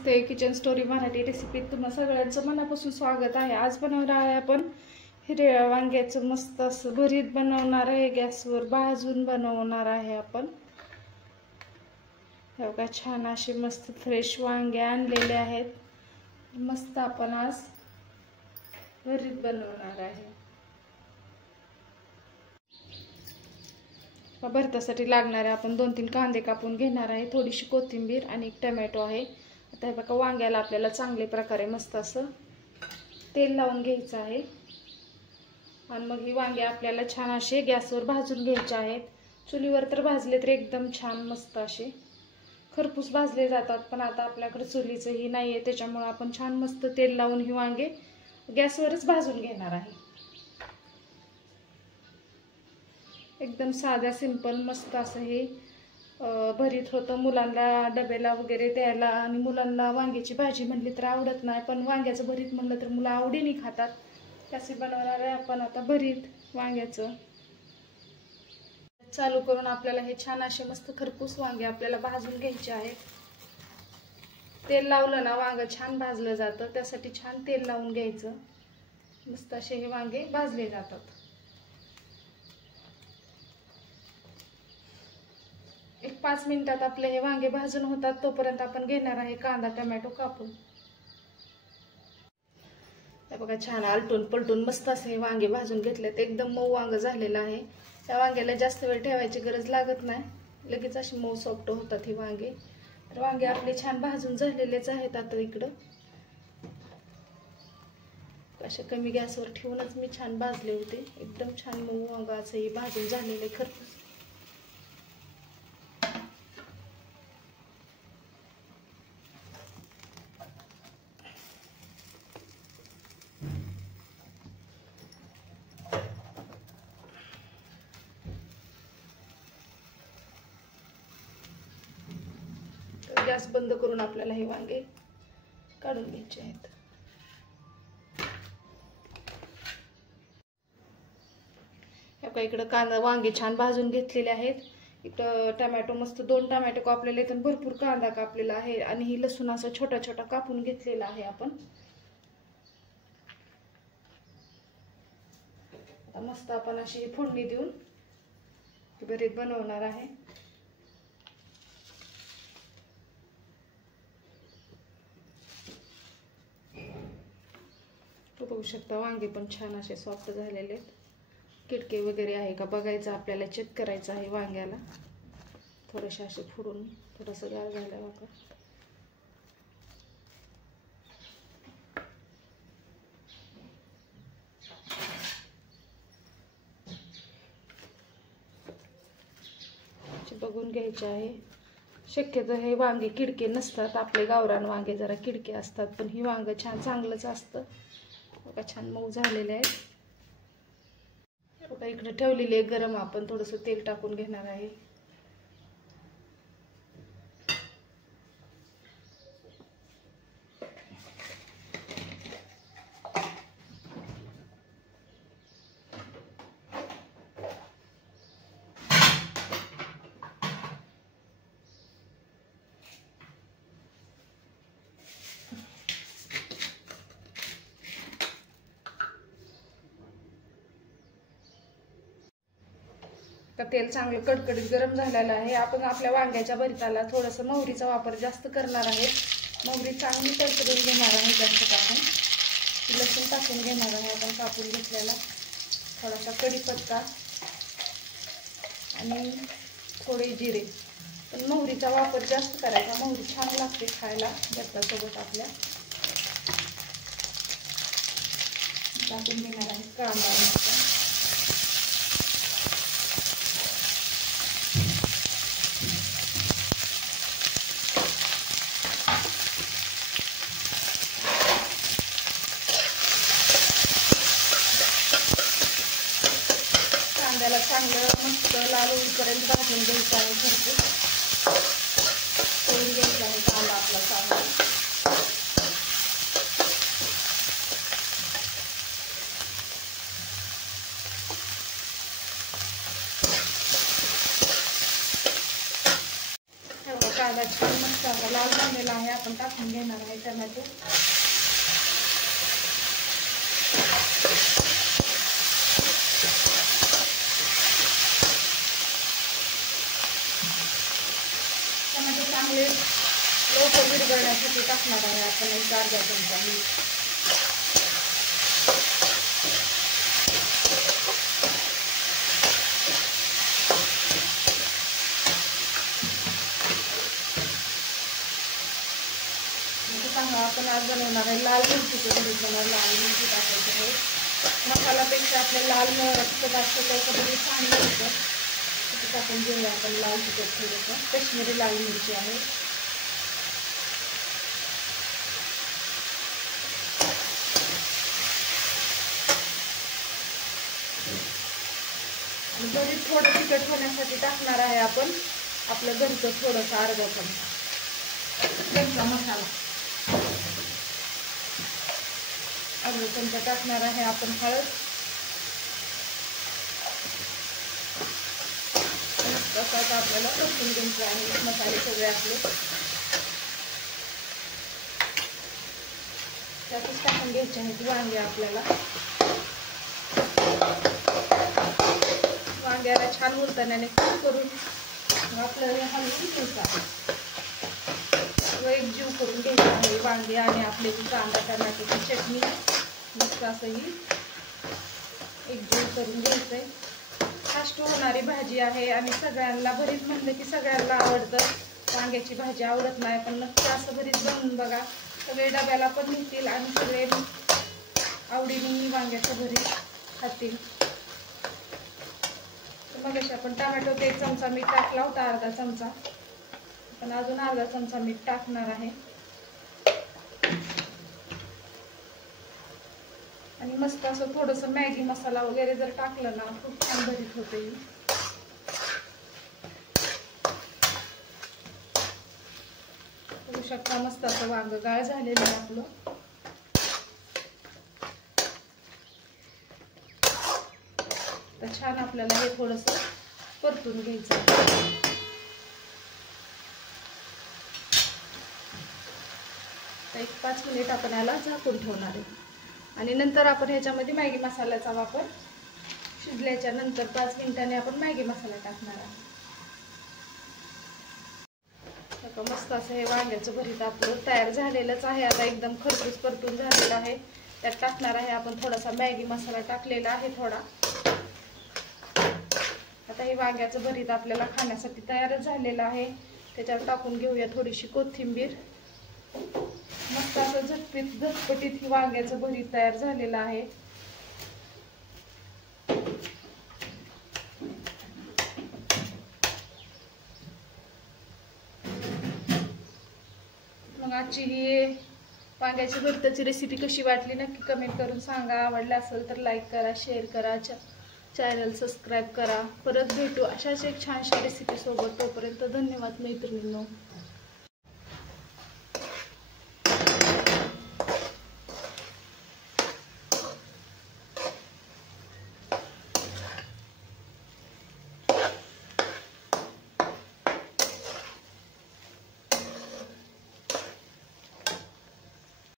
नमस्ते, kitchen story Marathi रेसिपीत तुम्हा सगळ्यांचं मनापासून स्वागत आहे। आज बनवणार आहे आपण हिरव्या वांग्याचं मस्त असं भरीत बनवणार आहे। गॅसवर भाजून बनवणार आहे आपण। हे बघा, छान असे मस्त फ्रेश वांगे आणलेले आहेत। मस्त आपण आज भरीत बनवणार आहे। भरतासाठी लागणारे आपण 2-3 कांदे कापून घेणार आहे, थोडीशी कोथिंबीर आणि एक टोमॅटो आहे। आता हे बघा, वांग्याला आपल्याला चांगले प्रकारे मस्त असं तेल लावून घ्यायचं आहे आणि मग ही वांगे आपल्याला छान असे गॅसवर भाजून घ्यायचे आहेत। चुलीवर तर भाजले तर एकदम छान मस्त असे खरपूस भाजले जातात, पण आता आपल्याकडे चुलीचं ही नाहीये, त्याच्यामुळे आपण छान मस्त तेल लावून ही वांगे गॅसवरच भाजून घेणार आहे। एकदम साधा सिंपल मस्त असं हे भरीत होतं। मुलांना डब्याला वगैरे द्यायला, आणि मुलांना वांग्याची भाजी म्हणली तर आवडत नाही, पण वांग्याचं भरीत म्हणलं तर मुलं आवडीने खातात। कसे बनवणार आहे आपण आता भरीत वांग्याचं। चालू करून आपल्याला हे छान असे मस्त खरपूस वांगे आपल्याला भाजून घ्यायचे आहेत। तेल लावलं ना वांग छान भाजलं जातं, त्यासाठी छान तेल लावून घ्यायचं। मस्त असे हे वांगे भाजले जातात। एक 5 मिनिटात आपले हे वांगे भाजून होतात, तोपर्यंत आपण घेणार आहे कांदा टोमॅटो कापून। हे बघा, छान आलटून पलटून मस्त असे हे वांगे भाजून घेतलेत। एकदम मऊ वांग झालेलं आहे। त्या वांग्याला जास्त वेळ ठेवायची गरज लागत नाही, लगेच अशी मऊ सॉफ्ट होतात ही वांगे। तर वांगे आपले छान भाजून झालेलेच आहेत। आता इकडं अशा कमी गॅसवर ठेवूनच मी छान भाजले होते। एकदम छान मऊ वांग असं हे भाजून झालेले खरपूस। गॅस बंद करून आपल्याला हे वांगे काढून घ्यायचे आहेत। हे इकडे कांदा वांगे छान भाजून घेतलेले आहेत। इकडं टोमॅटो मस्त 2 टोमॅटो कापलेले आहेत, भरपूर कांदा कापलेला आहे, आणि ही लसूण असं छोटा छोटा कापून घेतलेला आहे आपण। आता मस्त आपण अशी फोडणी देऊन भरीत बनवणार आहे। बघू शकता वांगे पण छान असे सॉफ्ट झालेले आहेत। किडके वगैरे आहे का बघायचं आपल्याला, चेक करायचं आहे वांग्याला। थोडेसे असे फोडून थोडंसं गार झालं बघा। बघून घ्यायचे आहे। शक्यतो हे वांगे किडके नसतात, आपले गावरान वांगे जरा किडके असतात, पण ही वांग छान चांगलंच असतं। बघा छान मऊ झालेले आहेत। बघा इकडे ठेवलेले आहे गरम, आपण थोडंसं तेल टाकून घेणार आहे। तेल चांगलं कडकडीत गरम झालेलं आहे। आपण आपल्या वांग्याच्या भरीताला थोडंसं मोहरीचा वापर जास्त करणार आहे। मोहरी चांगली तडतडून घेणार आहे जास्त टाकून। लसूण टाकून घेणार आहे आपण कापून घेतलेला, थोडासा कढीपत्ता आणि थोडे जिरे। पण मोहरीचा वापर जास्त करायचा, मोहरी छान लागते खायला भरतासोबत आपल्या। टाकून घेणार आहे कांदा। कांद्याला चांगलं मस्त लाल होईपर्यंत भाजून घ्यायचं आहे। भरपूर तळून घ्यायचा आहे कांदा आपला चांगला। कांदा वांगा छान मस्त असा लाल झालेला आहे. आपण टाकून घेणार आहे टमॅटो. टमॅटो चांगले लवकर विरघळण्यासाठी टाकणार आहे आपण एक अर्धा चमचा मीठ. आपण आज बनवणार आहे लाल मिरचीचं भरीत. लाल मिरची टाकायची आहे. मसाल्यापेक्षा आपल्या लाल तिखट असतं त्याचं भरीत चांगलं होतं. तिथं टाकून घेऊया आपण लाल तिखट थोडंसं. काश्मीरी लाल मिरची आहे. भरीत थोडं तिखट होण्यासाठी टाकणार आहे आपण आपलं घरचं थोडंसं अर्धा चमचा मसाला. अर्धा चमचा टाकणार आहे आपण हळद. तसाच आपल्याला परतून घ्यायचं आहे मसाले सगळे आपले. त्यातच टाकून घ्यायचे आहेत वांगे आपल्याला. वांग्याला छान उलटण्याने करून आपल्याला हलवून घ्यायचा. एकजीव करून घ्यायचं आहे वांगे आणि आपले कांदा टमाट्याची चटणी मस्त असंही एकजीव करून घ्यायचंय. फास्ट होणारी भाजी आहे आणि सगळ्यांना भरीत म्हणलं की सगळ्यांना आवडतं. वांग्याची भाजी आवडत नाही पण नक्की असं भरीत बनवून बघा. सगळे डब्याला पण नेतील आणि सगळे आवडीने वांग्याचं भरीत खातील. मग अशी आपण टमॅटोत 1 चमचा मीठ टाकला होता, अर्धा चमचा. पण अजून अर्धा चमचा मीठ टाकणार आहे. आणि मस्त असं थोडंसं मॅगी मसाला वगैरे जर टाकलं ना खूप छान भरीत होते. बघू शकता मस्त असं वांग गाळ झालेलं आहे आपलं. तर छान आपल्याला हे थोडंसं परतून घ्यायचं आहे. एक 5 मिनिट आपण याला झाकून ठेवणार आहे आणि नंतर आपण ह्याच्यामध्ये मॅगी मसाल्याचा वापर शिजल्याच्या नंतर 5 मिनिटांनी आपण मॅगी मसाला टाकणार आहे. मस्त असं हे वांग्याचं भरीत आपलं तयार झालेलंच आहे. आता एकदम खरपूस परतून झालेलं आहे. त्यात टाकणार आहे आपण थोडासा मॅगी मसाला टाकलेला आहे थोडा. आता हे वांग्याचं भरीत आपल्याला खाण्यासाठी तयारच झालेलं आहे. त्याच्यावर टाकून घेऊया थोडीशी कोथिंबीर. मस्त असं झटपटीत ही वांग्याचं भरीत तयार झालेलं आहे. मग आजची ही वांग्याची भरताची रेसिपी कशी वाटली नक्की कमेंट करून सांगा. आवडलं असेल तर लाईक करा, शेअर करा, चॅनल सबस्क्राईब करा. परत भेटू अशाच एक छानशा रेसिपी सोबत. तोपर्यंत धन्यवाद मैत्रिणींनो.